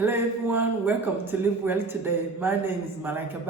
Hello everyone, welcome to Live Well Today. My name is Malaika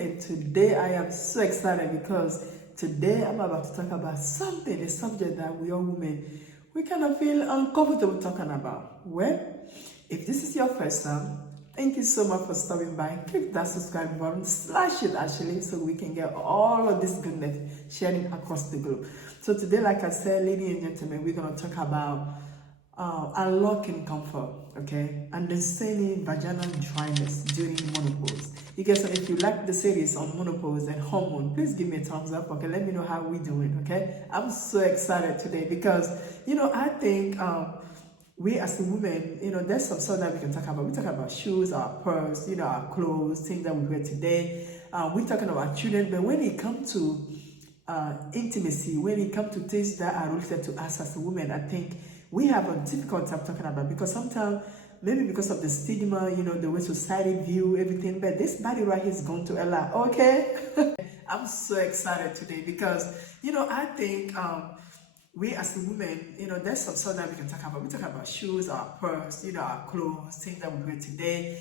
and today I am so excited because today I'm about to talk about something, a subject that we all women, we kind of feel uncomfortable talking about. Well, if this is your first time, thank you so much for stopping by. Click that subscribe button, slash it actually, so we can get all of this goodness sharing across the globe. So today, like I said, ladies and gentlemen, we're going to talk about unlocking comfort, okay? Understanding vaginal dryness during menopause. You guys, if you like the series on menopause and hormone, please give me a thumbs up, okay? Let me know how we're doing, okay? I'm so excited today because, I think we as a women, there's some stuff that we can talk about. We talk about shoes, our purse, our clothes, things that we wear today. We're talking about children, but when it comes to intimacy, when it comes to things that are related to us as a woman, I think we have a difficult time talking about because sometimes maybe because of the stigma, the way society view everything, but this body right here is going to a lot, okay? I'm so excited today because, I think we as a women, there's some stuff that we can talk about. We talk about shoes, our purse, our clothes, things that we wear today.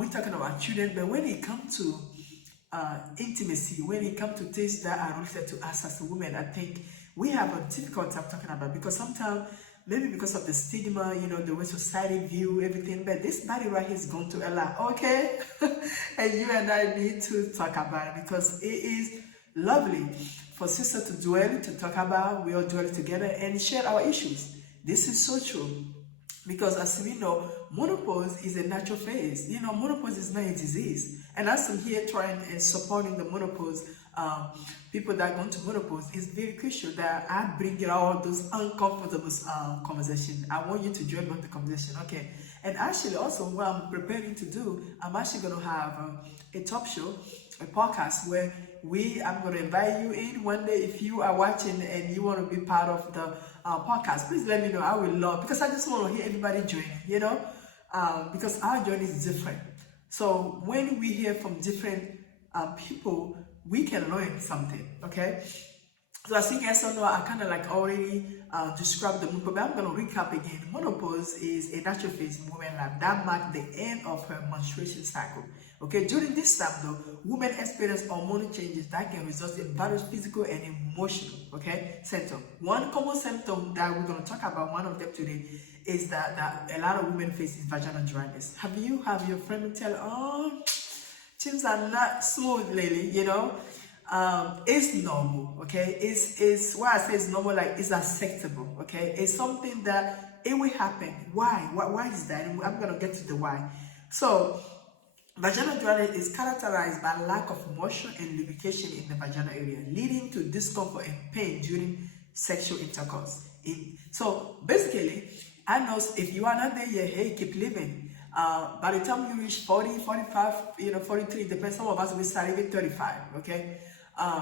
We're talking about children, but when it comes to intimacy, when it comes to things that are related to us as a woman, I think we have a difficult time talking about because sometimes maybe because of the stigma, the way society view everything, but this body right here is going to a lot, okay? And you and I need to talk about it because it is lovely for sisters to dwell, to talk about, we all dwell together and share our issues. This is so true. Because as we know, menopause is a natural phase. Menopause is not a disease. And as I'm here trying and supporting the menopause, people that go into menopause, it's very crucial that I bring all those uncomfortable conversations. I want you to join on the conversation, okay? And actually also what I'm preparing to do, I'm actually going to have a talk show, a podcast where I'm going to invite you in one day. If you are watching and you want to be part of the podcast, please let me know. I will love, because I just want to hear everybody joining, because our journey is different. So when we hear from different people, we can learn something, okay? So as you guys all know, I kind of like already described the menopause, but I'm going to recap again. Menopause is a natural phase in women's life that marks the end of her menstruation cycle. Okay, during this time though, women experience hormonal changes that can result in various physical and emotional, symptoms. One common symptom that we're going to talk about, one of them today, is that a lot of women face vaginal dryness. Have your friend tell, things are not smooth lately, it's normal, okay? It's why I say it's normal, like it's acceptable, okay? It's something that it will happen. Why is that? And I'm gonna get to the why. So vaginal dryness is characterized by lack of moisture and lubrication in the vaginal area, leading to discomfort and pain during sexual intercourse. So basically, I know if you are not there yet, hey, keep living. By the time you reach 40, 45, 43, depends, some of us will start even 35, okay?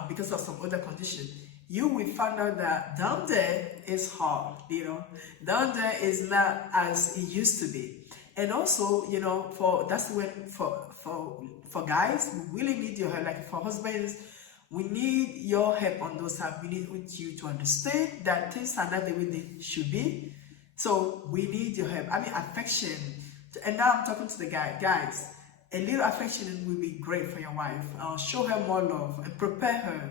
Because of some other condition. You will find out that down there is hard, down there is not as it used to be. And also, for guys, we really need your help. Like for husbands, we need your help on those times. We need you to understand that things are not the way they should be. So we need your help. I mean, affection. And now I'm talking to the guys. A little affection will be great for your wife. Show her more love and prepare her.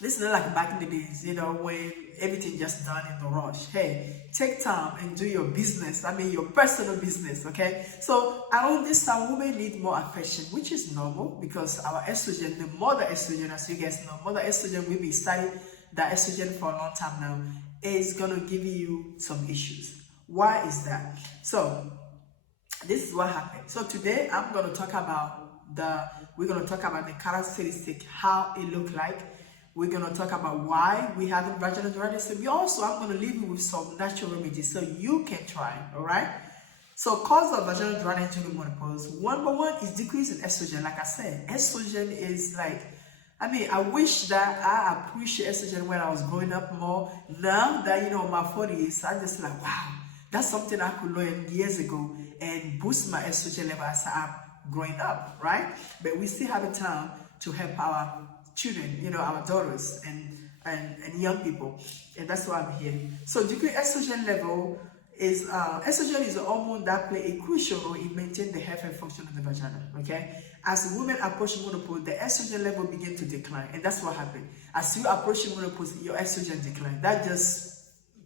This is not like back in the days, when everything just done in the rush. Hey, take time and do your business. I mean, your personal business, okay? So around this time, women need more affection, which is normal because our estrogen, the mother estrogen, as you guys know, mother estrogen, we've been studying that estrogen for a long time now, is going to give you some issues. Why is that? So this is what happened. So today I'm going to talk about the characteristic, how it look like. We're going to talk about why we have vaginal dryness. And I'm going to leave you with some natural remedies so you can try, all right? So cause of vaginal dryness during menopause, number one is decrease in estrogen. Like I said, estrogen is I wish that I appreciate estrogen when I was growing up more. Now that, my 40s, I just like, wow, that's something I could learn years ago and boost my estrogen level as I'm growing up, right? But we still have a time to help our children, our daughters and young people. And that's why I'm here. So decrease estrogen level is estrogen is a hormone that play a crucial role in maintaining the health and function of the vagina. Okay, as women approach menopause, the estrogen level begin to decline, and that's what happened. As you approach menopause, your estrogen decline. That just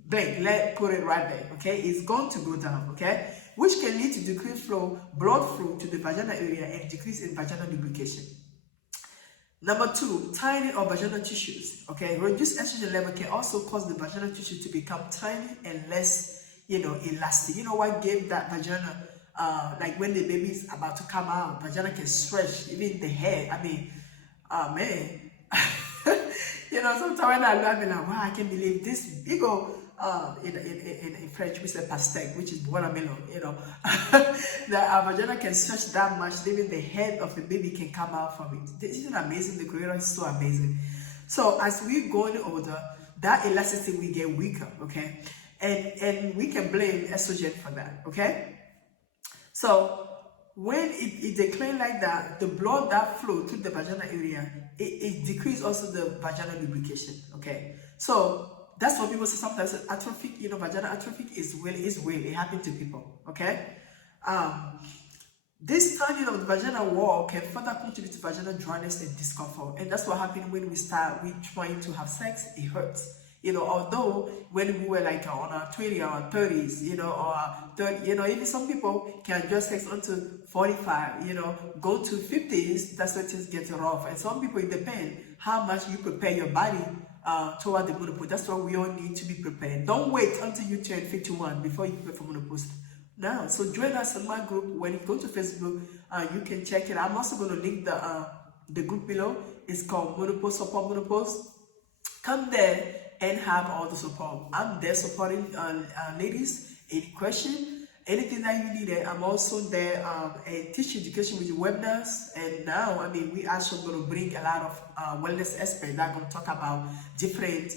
put it right there. Okay, it's going to go down. Okay, which can lead to decreased blood flow to the vaginal area and decrease in vaginal lubrication. Number 2, tightening of vaginal tissues. Okay, reduced estrogen level can also cause the vaginal tissue to become tiny and less, elastic. You know what gave that vagina, like when the baby is about to come out, vagina can stretch, even the hair. I mean, man. Sometimes when I look, I'm like, wow, I can't believe this big old, in French, we say pastèque, which is watermelon, that our vagina can stretch that much, even the head of the baby can come out from it. This is amazing. The creator is so amazing. So as we're going older, that elasticity will get weaker, okay? And we can blame estrogen for that, okay? So when it declines like that, the blood that flows through the vaginal area, it decreases also the vaginal lubrication, okay? So that's what people say sometimes atrophic, vaginal atrophic is real. It happens to people, okay? This tightening of the vaginal wall can further contribute to vaginal dryness and discomfort. And that's what happens when we trying to have sex, it hurts. Although when we were like on our 20 or 30s, or 30, even some people can enjoy sex until 45, go to 50s, that's when things get rough. And some people, it depends how much you prepare your body toward the menopause. That's why we all need to be prepared. Don't wait until you turn 51 before you prepare for menopause. Now, so join us in my group. When you go to Facebook, you can check it. I'm also going to link the group below. It's called Menopause Support Menopause. Come there and have all the support. I'm there supporting ladies. Any question, anything that you need. I'm also there and teach education with webinars. And now, we actually going to bring a lot of wellness experts that are going to talk about different,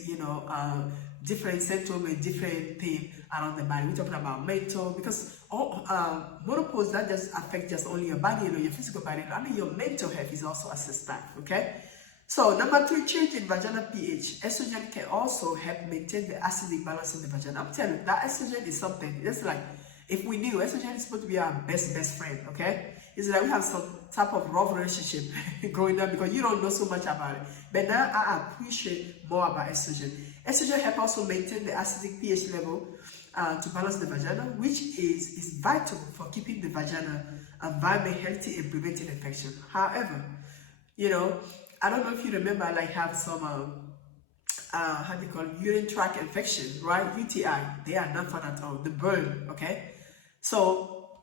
different symptoms and different things around the body. We're talking about mental, because menopause that just affects just only your body, your physical body. Your mental health is also assessed, okay? So number 3, change in vaginal pH. Estrogen can also help maintain the acidic balance in the vagina. I'm telling you, that estrogen is something. It's like, if we knew, estrogen is supposed to be our best friend, okay? It's like we have some type of rough relationship growing up because you don't know so much about it. But now I appreciate more about estrogen. Estrogen helps also maintain the acidic pH level to balance the vagina, which is vital for keeping the vagina environment healthy and preventing infection. However, I don't know if you remember, like have some, how do you call it, urinary tract infection, right? UTI, they are not fun at all, the burn, okay? So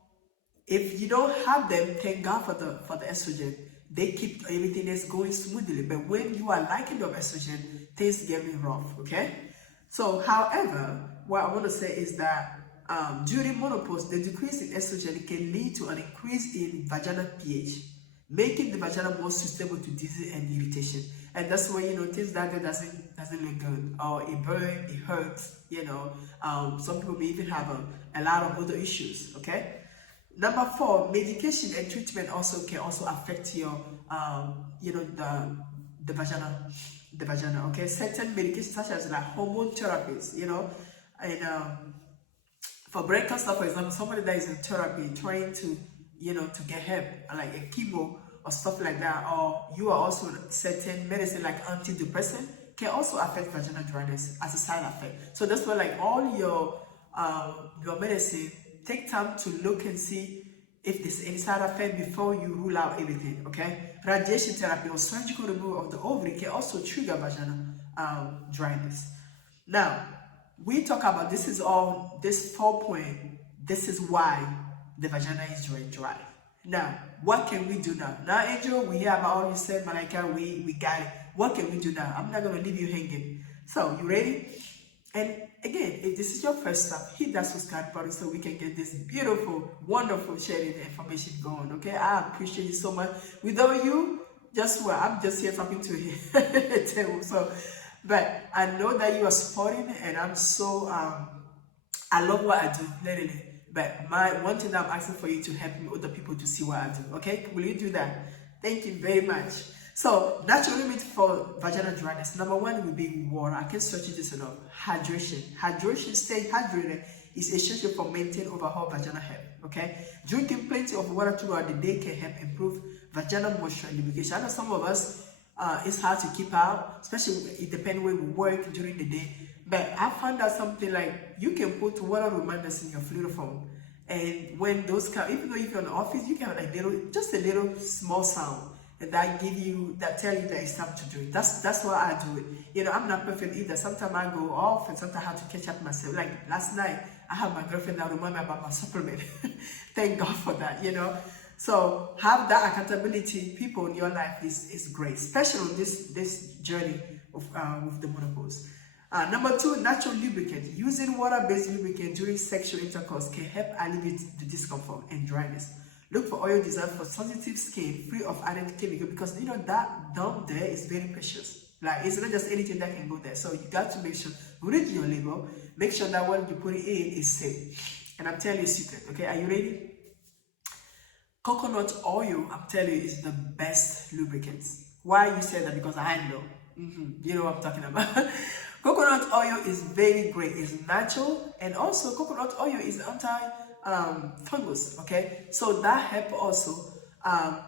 if you don't have them, thank God for the estrogen. They keep everything else going smoothly. But when you are lacking of estrogen, things get rough, okay? So, however, what I want to say is that during menopause, the decrease in estrogen can lead to an increase in vaginal pH, making the vagina more susceptible to disease and irritation. And that's why, things that doesn't look good, or it burns, it hurts, some people may even have a lot of other issues, okay? Number 4, medication and treatment can affect your, the vagina, okay? Certain medications such as like hormone therapies, and for breast cancer, for example, somebody that is in therapy trying to, to get help, like a chemo or stuff like that, or you are also certain medicine like antidepressant can also affect vaginal dryness as a side effect. So that's why like all your medicine, take time to look and see if there's any side effect before you rule out everything, okay? Radiation therapy or surgical removal of the ovary can also trigger vaginal dryness. Now, we talk about this 4 point, this is why the vagina is very dry. Now, what can we do now? Now, Angel, we hear about all you said, Malaika, we got it. What can we do now? I'm not going to leave you hanging. So, you ready? And again, if this is your first step, hit that subscribe button so we can get this beautiful, wonderful sharing information going, okay? I appreciate you so much. Without you, just what? I'm just here talking to you. So, but I know that you are supporting and I'm so, I love what I do, literally. But one thing I'm asking for you to help me other people to see what I do, okay? Will you do that? Thank you very much. So, natural remedy for vaginal dryness. Number 1 will be water. I can't stress this enough. Hydration. Hydration, stay hydrated is essential for maintaining overall vaginal health. Okay, drinking plenty of water throughout the day can help improve vaginal moisture and lubrication. I know some of us, it's hard to keep out, especially it depends where we work during the day. But I found out something like you can put water reminders in your fluid phone, and when those come, even though if you're in the office, you can have just a little small sound, and that tell you that it's time to do it. That's why I do it. You know, I'm not perfect either. Sometimes I go off, and sometimes I have to catch up myself. Like last night, I had my girlfriend that remind me about my supplement. Thank God for that. You know, so have that accountability. People in your life is great, especially on this journey of with the menopause. Number 2, natural lubricant. Using water-based lubricant during sexual intercourse can help alleviate the discomfort and dryness. Look for oil designed for sensitive skin, free of added chemical, because you know that down there is very precious. Like, it's not just anything that can go there. So you got to make sure, read your label, make sure that when you put it in is safe. And I'm telling you a secret, okay? Are you ready? Coconut oil, I'm telling you, is the best lubricant. Why you say that? Because I know. You know what I'm talking about. Coconut oil is very great. It's natural, and also coconut oil is anti-fungus. Okay, so that help also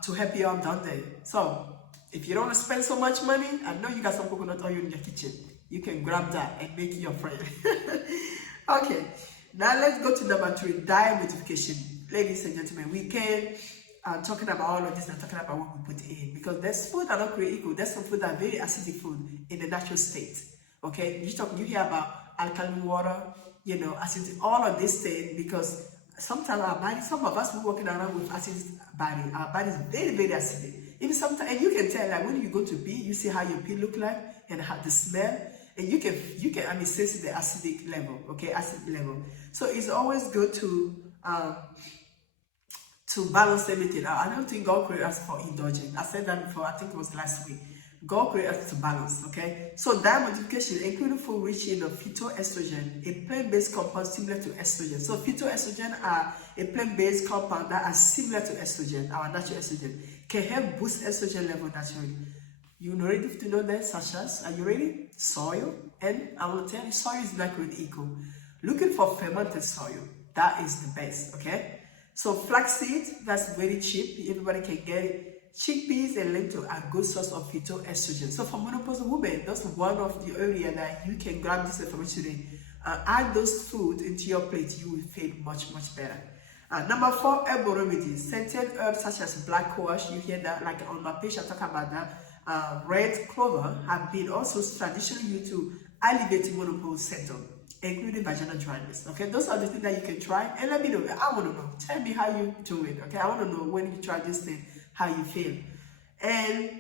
to help you out down there. So if you don't want to spend so much money, I know you got some coconut oil in your kitchen. You can grab that and make it your friend. Okay, now let's go to number 3, diet modification. Ladies and gentlemen, we can talking about all of this and talking about what we put in, because there's food that are not created equal. There's some food that are very acidic food in the natural state. Okay, you hear about alkaline water, you know, acid, all of this thing, because sometimes our body, some of us, we're walking around with acid body. Our body is very, very acidic. Even sometimes, and you can tell, like when you go to pee, you see how your pee look like and how the smell, and you can sense the acidic level, okay, acid level. So it's always good to balance everything. I don't think God created us for indulgence. I said that before, I think it was last week. God created us to balance, okay? So diet modification, including food rich in phytoestrogen, a plant-based compound similar to estrogen. So phytoestrogen are a plant-based compound that are similar to estrogen, our natural estrogen, can help boost estrogen level naturally. You ready to know that, such as, are you ready? Soil, and I will tell you, soil is not created equal. Looking for fermented soil, that is the best, okay? So flaxseed, that's very cheap, everybody can get it. Chickpeas and lentil are good source of phytoestrogen. So for menopausal women, that's one of the area that you can grab this information today. Add those food into your plate, you will feel much, much better. Number 4, herbal remedies. Scented herbs such as black quash, you hear that, like on my page I talk about that. Red clover have been also traditionally used to alleviate menopause symptoms, including vaginal dryness. Okay, those are the things that you can try, and let me know. I want to know. Tell me how you do it. Okay, I want to know when you try this thing, how you feel. And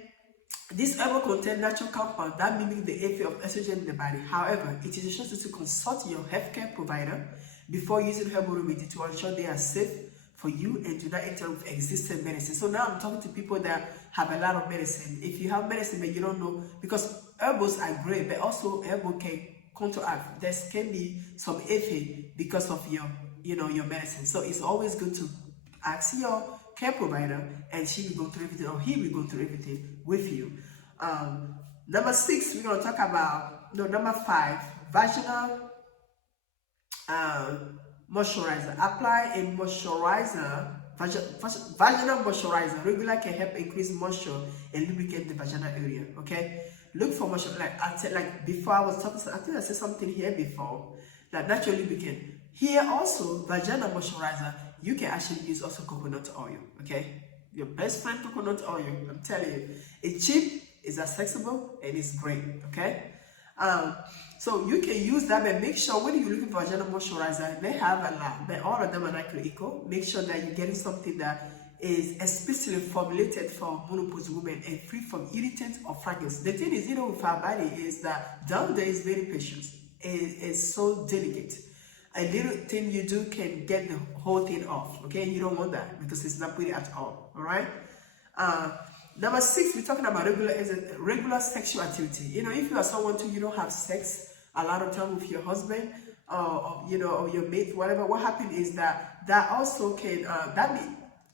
this herbal contain natural compounds that mimic the effect of estrogen in the body. However, it is essential to consult your healthcare provider before using herbal remedy to ensure they are safe for you and do not interfere with existing medicine. So now I'm talking to people that have a lot of medicine. If you have medicine but you don't know, because herbals are great, but also herbal can counteract. There can be some effect because of your medicine. So it's always good to ask your care provider, and she will go through everything, or he will go through everything with you. Number 6, we're going to talk about, number 5, vaginal moisturizer. Apply a moisturizer, vaginal moisturizer. Regular can help increase moisture and lubricate the vaginal area, okay? Look for moisture, like I said, like before I was talking, I think I said something here before, like natural lubricant. Here also, vaginal moisturizer, you can actually use also coconut oil, okay? Your best friend coconut oil, I'm telling you. It's cheap, it's accessible, and it's great, okay? So you can use that, and make sure when you're looking for vaginal moisturizer, they have a lot, but all of them are not equal. Make sure that you're getting something that is especially formulated for menopause women and free from irritants or fragrance. The thing is, with our body is that down there is very precious. It's so delicate. A little thing you do can get the whole thing off, okay? You don't want that because it's not pretty at all right? Number 6, we're talking about regular sexual activity. If you are someone you don't have sex a lot of time with your husband or your mate, whatever, what happens is that also can,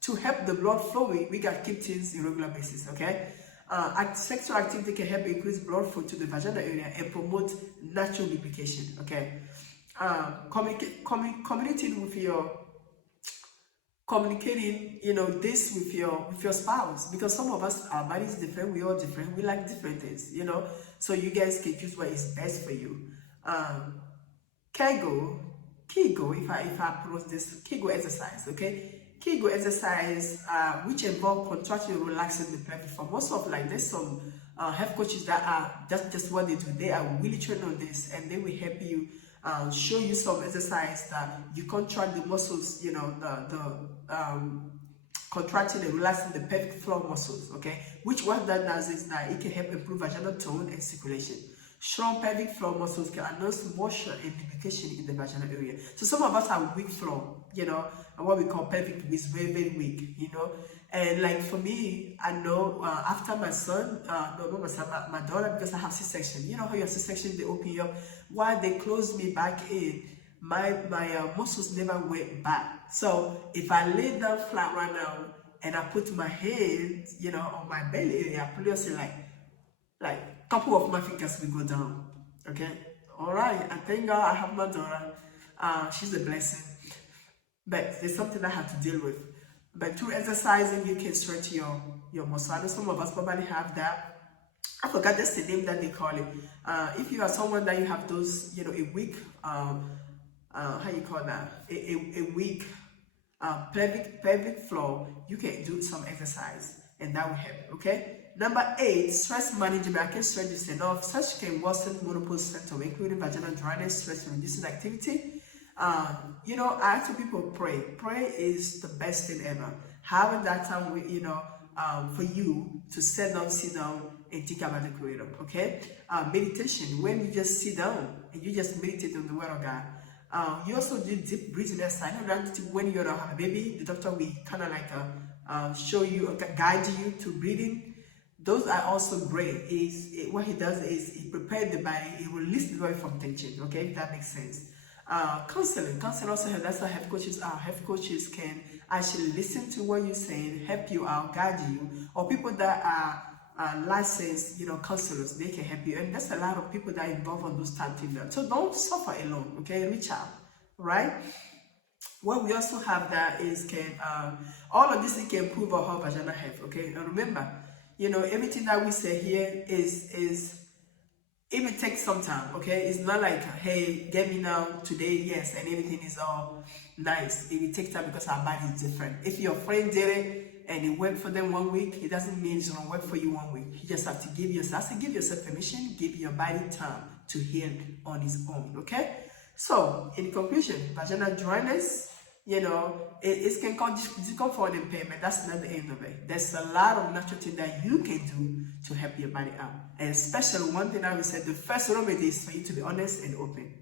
to help the blood flowing, we got to keep things in regular basis, okay? Sexual activity can help increase blood flow to the vaginal area and promote natural lubrication, okay? communicating with your communicating, this with your spouse, because some of us, our body is different, we all different, we like different things, so you guys can choose what is best for you. Kegel, if I pronounce this, Kegel exercise, okay? Kegel exercise, which involve contracting and relaxing the pelvic floor. Most of, like, there's some health coaches that are just what they do. They are really trained on this, and they will help you, show you some exercise that you contract the muscles, contracting and relaxing the pelvic floor muscles, okay? Which what that does is that it can help improve vaginal tone and circulation. Strong pelvic floor muscles can enhance moisture and lubrication in the vaginal area. So some of us have weak floor, and what we call pelvic is very, very weak, And like for me, I know after my son, my daughter, because I have C-section, you know how your C-section, they open you up. While they close me back in, my muscles never went back. So if I lay down flat right now and I put my hands, on my belly area, I put like couple of my fingers will go down. Okay, all right. I thank God I have my daughter. She's a blessing, but there's something I have to deal with. But through exercising, you can stretch your muscle. I know some of us probably have that. I forgot that's the name that they call it. If you are someone that you have those, a weak, how you call that? A weak pelvic floor, you can do some exercise, and that will help. Okay. Number 8, stress management. I can stress this enough. Stress can worsen menopause symptoms, including vaginal dryness, stress reducing activity. I ask people pray. Pray is the best thing ever. Having that time, for you to sit down, and think about the Creator. Okay. Meditation. When you just sit down and you just meditate on the Word of God. You also do deep breathing exercise. When you have a baby, the doctor will kind of like show you, guide you to breathing. Those are also great. What he does is he prepares the body, he releases the body from tension. Okay, if that makes sense. Counseling also helps. That's why health coaches are. Health coaches can actually listen to what you're saying, help you out, guide you, or people that are licensed, counselors, they can help you. And there's a lot of people that are involved on those type of things. So don't suffer alone. Okay, reach out, right? What we also have that is all of this can improve our whole vaginal health. Okay, and remember, everything that we say here is it will take some time. Okay, it's not like, hey, get me now today, yes, and everything is all nice. It will take time because our body is different. If your friend did it and it worked for them 1 week, it doesn't mean it's gonna work for you 1 week. You just have to give yourself permission, give your body time to heal on its own. Okay, so in conclusion, vaginal dryness, it can cause discomfort and pain, but that's not the end of it. There's a lot of natural things that you can do to help your body out. And especially one thing I will say, the first remedy is for you to be honest and open.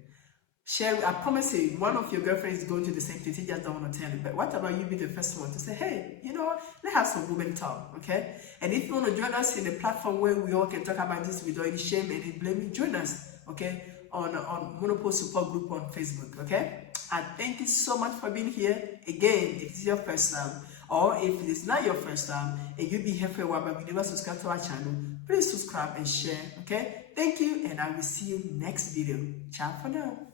Share, I promise you, one of your girlfriends is going to the same thing, she just don't want to tell you. But what about you be the first one to say, hey, let's have some women talk, okay? And if you want to join us in a platform where we all can talk about this without any shame and any blaming, join us, okay? On Menopause Support Group on Facebook, okay? And thank you so much for being here. Again, if it's your first time, or if it is not your first time, and you've been here for a while but you never subscribe to our channel, please subscribe and share, okay? Thank you, and I will see you next video. Ciao for now.